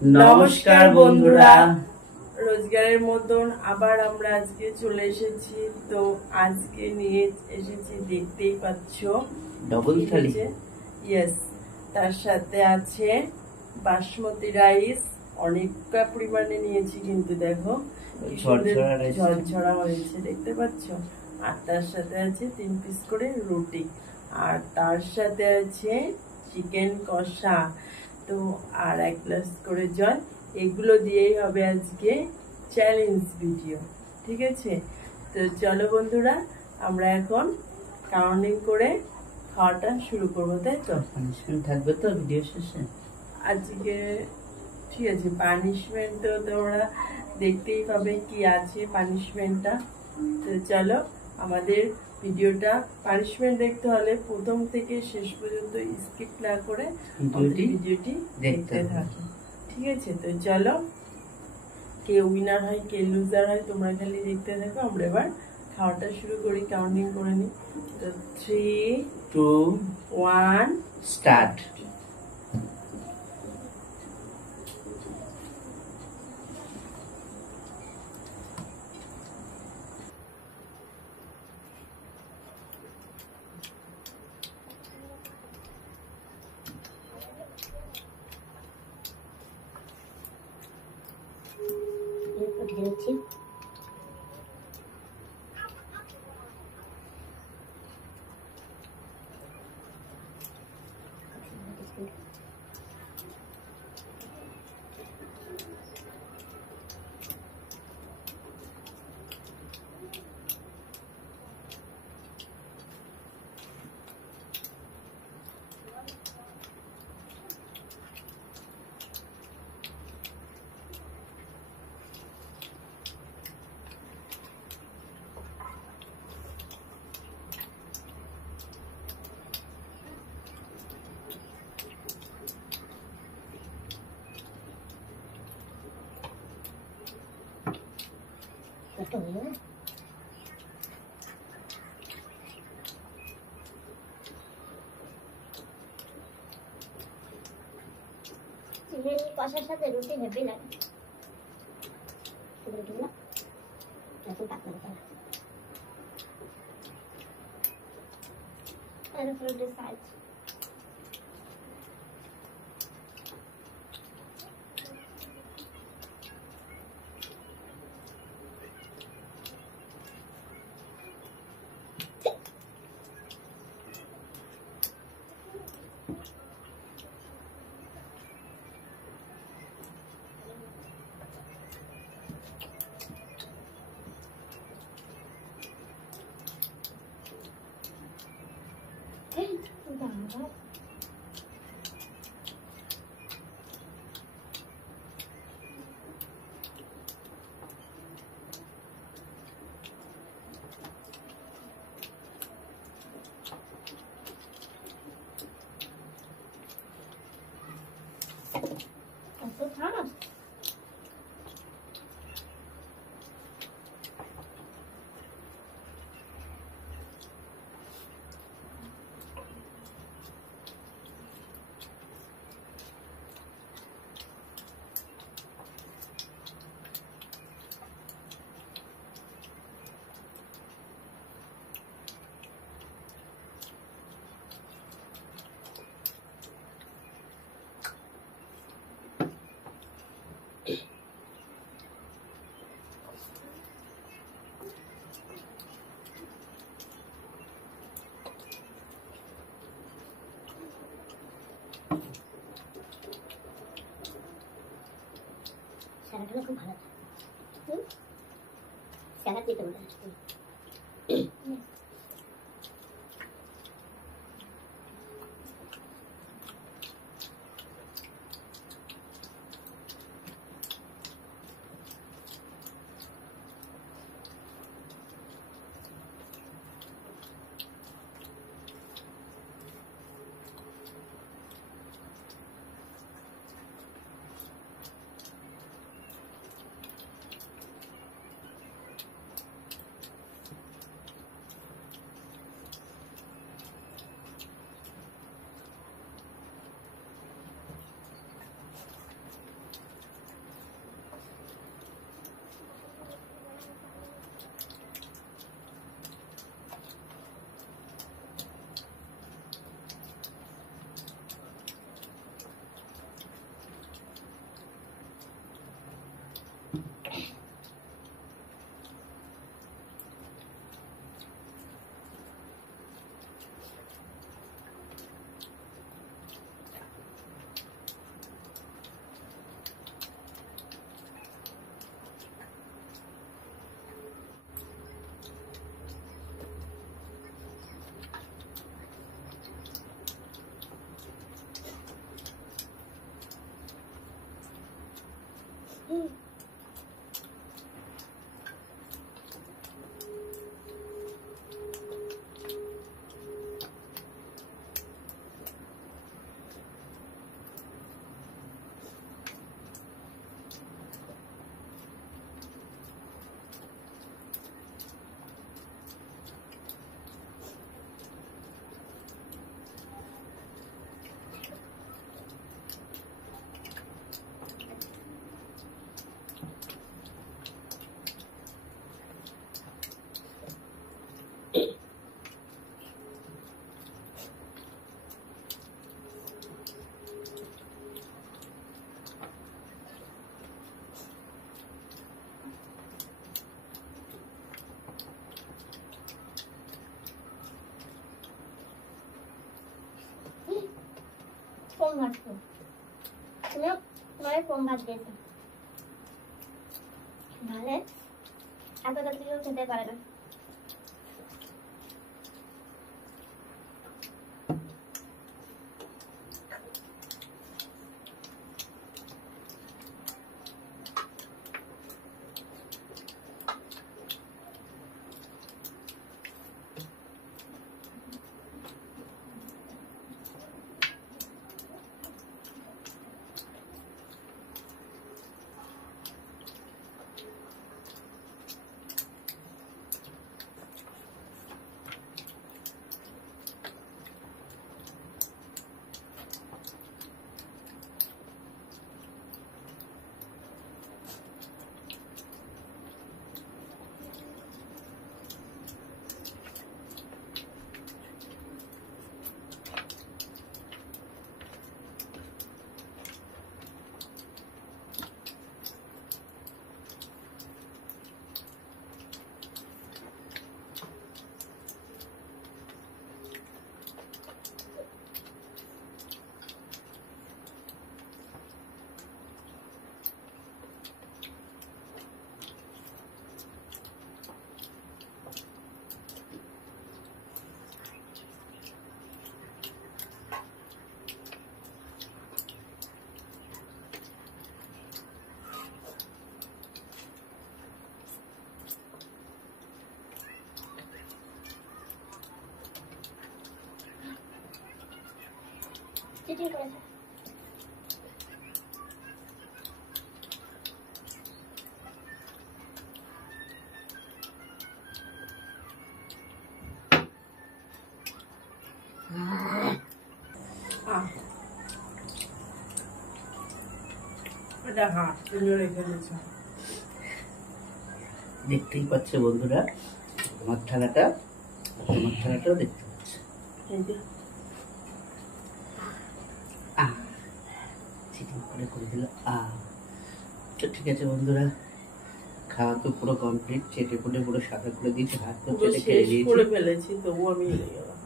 নমস্কার বন্ধুরা, রোজগারের মতন আবার আমরা আজকে চলে এসেছি। তো আজকে নিয়ে এসেছি, দেখতেই পাচ্ছ, ডবল থালি। ইয়েস, তার সাথে আছে বাসমতি রাইস, অনেকটা পরিমাণে নিয়েছি, কিন্তু দেখো ঝরঝরা হয়েছে, দেখতে পাচ্ছ। আর তার সাথে আছে 3 পিস করে রুটি, আর তার সাথে আছে চিকেন কষা, তো আর 1 গ্লাস করে জল। এগুলো দিয়েই হবে আজকে চ্যালেঞ্জ ভিডিও, ঠিক আছে? তো চলো বন্ধুরা, আমরা এখন কাউন্টিং করে খাওয়াটা শুরু করবো, তাই তো? পানিশমেন্ট থাকবে তো ভিডিও শেষে আজকে? ঠিক আছে, পানিশমেন্ট তো তোমরা দেখতেই পাবে কি আছে পানিশমেন্টটা। তো চলো, আমাদের ভিডিওটা পানিশমেন্ট দেখতে হলে প্রথম থেকে শেষ পর্যন্ত স্কিপ না করে ভিডিওটি দেখতে থাকো, ঠিক আছে? তো চলো, কে উইনার হয় কে লুজার হয় তোমরা খালি দেখতে থাকো। আমরা এবার খাওয়াটা শুরু করি, কাউন্টিং করে নিই। তো 3, 2, 1 স্টার্ট। দিচ্ছি esto bien. চিকেন কষার সাথে রুটি হেভি লাগে, রুটিগুলো এত পাতলা পাতলা আর ফ্রুটের সাইজ বাবা কত খাস স্যালাডগুলো খুব ভালো স্যালাড দিতে বলে ফোন ঘাটতো তুমি তোমার ফোন ঘাট দিয়েছে নাহলে এত রাত্রে কেউ খেতে পারে না। চিটিং করেছে। দেখতেই পাচ্ছে বন্ধুরা, আমার থালাটা তোমার থালাটাও দেখতে পাচ্ছে। চিটিং করে দিল। তো ঠিক আছে বন্ধুরা, খাওয়া তো পুরো কমপ্লিট, চেটে পুটে পুরো সাদা করে দিয়েছি, হাত তো চেটে খেয়ে ফেলেছি, তবু আমি হেরে গেলাম।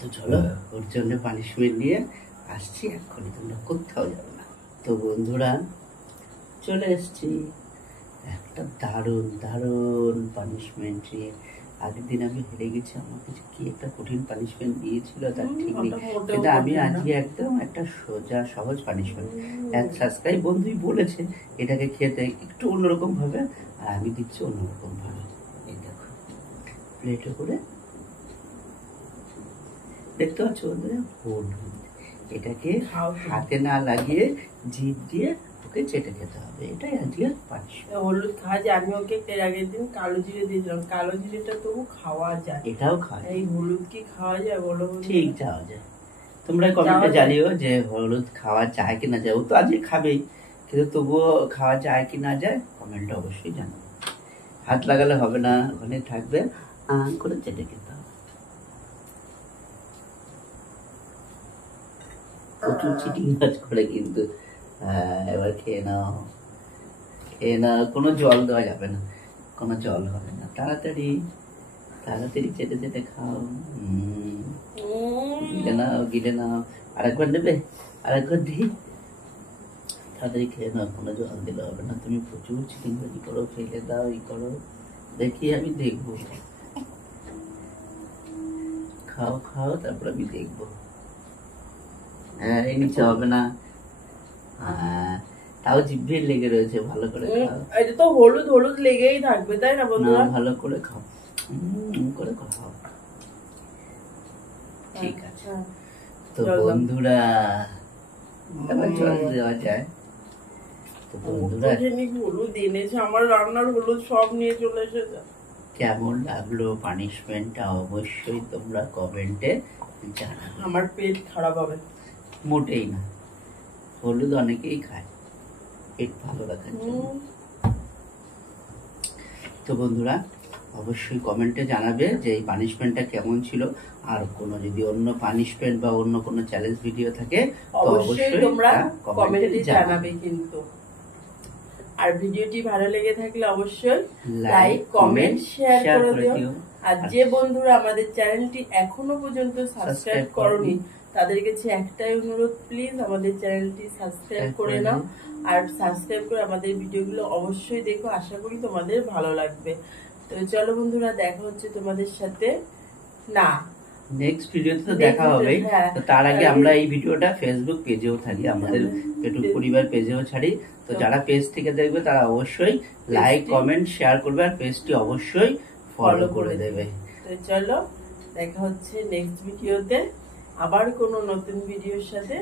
তো চলো, ওর জন্য পানিশমেন্ট নিয়ে আসছি, এক্ষুনি তোমরা কোথাও যাবে না। তো বন্ধুরা চলে এসছি একটা দারুণ দারুণ পানিশমেন্ট নিয়ে। আগের দিন আমি হেরে গেছি, আমাকে যে কি একটা কঠিন পানিশমেন্ট দিয়েছিল তার ঠিক নেই, কিন্তু আমি আজকে একদম একটা সোজা সহজ পানিশমেন্ট। এক সাবস্ক্রাইব বন্ধুই বলেছে এটাকে খেতে একটু অন্যরকম ভাবে, আর আমি দিচ্ছি অন্যরকম ভাবে। এই দেখো প্লেটে করে, দেখতে পাচ্ছ বন্ধুরা, হলুদ, এটাকে হাতে না লাগিয়ে জিভ দিয়ে ওকে চেটে খেতে হবে, এটাই আজকে পানিশমেন্ট। হলুদ খাওয়া যায়, আমি ওকে এর আগের দিন কালো জিরে দিয়েছিলাম, কালো জিরেটা তবু খাওয়া যায়, এটাও খাওয়া যায়। এই হলুদ কি খাওয়া যায় বলো? ঠিক যাওয়া যায়। তোমরা কমেন্টে জানিও যে হলুদ খাওয়া যায় কি না যায়। ও তো আজকে খাবেই, কিন্তু তবুও খাওয়া যায় কি না যায় কমেন্টে অবশ্যই জানাবে। হাত লাগালে হবে না, ওখানে থাকবে, করে চেটে খেতে হবে। প্রচুর চিটিং কাজ করে কিন্তু। এবার খেয়ে নাও, খেয়ে নাও, কোনো জল দেওয়া যাবে না, কোনো জল হবে না, তাড়াতাড়ি তাড়াতাড়ি চেটে চেটে খাও। গিলে নাও, গিলে নাও। আরেকবার নেবে? আরেকবার দিই? তাড়াতাড়ি খেয়ে নাও, কোনো জল দিলে হবে না। তুমি প্রচুর চিটিংবাজি করো, ফেলে দাও, ই করো, দেখি আমি দেখবো। খাও খাও, তারপর আমি দেখবো। এই নিচে হবে না, তাও জিভে লেগে রয়েছে, ভালো করে খাও। এটা তো হলুদ হলুদ লেগেই থাকবে, তাই না বন্ধুরা? না, ভালো করে খাও, করে খাও। ঠিক আছে, তো বন্ধুরা এবার জল দেওয়া যায়। তো বন্ধুরা হলুদ এনেছে, আমার রান্নার হলুদ সব নিয়ে চলে এসেছে। কেমন লাগলো পানিশমেন্টটা অবশ্যই তোমরা কমেন্টে জানাবে। আমার পেট খারাপ হবে? মোটেই না, হলুদ অনেকেই খায় পেট ভালো রাখার জন্য। তো বন্ধুরা অবশ্যই কমেন্টে জানাবে যে এই পানিশমেন্টটা কেমন ছিল। আর কোনো যদি অন্য পানিশমেন্ট বা অন্য কোনো চ্যালেঞ্জ ভিডিও থাকে তো অবশ্যই তোমরা কমেন্টে জানাবে কিন্তু। আর ভিডিওটি ভালো লেগে থাকলে অবশ্যই লাইক কমেন্ট শেয়ার করে দিও। আর যে বন্ধুরা আমাদের চ্যানেলটি এখনো পর্যন্ত সাবস্ক্রাইব করনি তাদের কাছে একটাই অনুরোধ, প্লিজ আমাদের চ্যানেলটি সাবস্ক্রাইব করে নাও। আর সাবস্ক্রাইব করে আমাদের ভিডিওগুলো অবশ্যই দেখো, আশা করি তোমাদের ভালো লাগবে। তো চলো বন্ধুরা, দেখা হচ্ছে তোমাদের সাথে না নেক্সট ভিডিওতে তো দেখা হবে। তো তার আগে আমরা এই ভিডিওটা ফেসবুক পেজেও ছাড়ি, আমাদের পেটুক পরিবার পেজেও ছাড়ি। তো যারা পেজ থেকে দেখবে তারা অবশ্যই লাইক কমেন্ট শেয়ার করবে আর পেজটি অবশ্যই ফলো করে দেবে। তো চলো দেখা হচ্ছে নেক্সট ভিডিওতে আবার কোন নতুন ভিডিওর সাথে।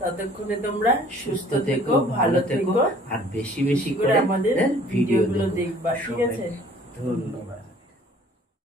ততক্ষণে তোমরা সুস্থ থেকো, ভালো থেকো, আর বেশি বেশি করে আমাদের ভিডিওগুলো দেখবা। ঠিক আছে, ধন্যবাদ।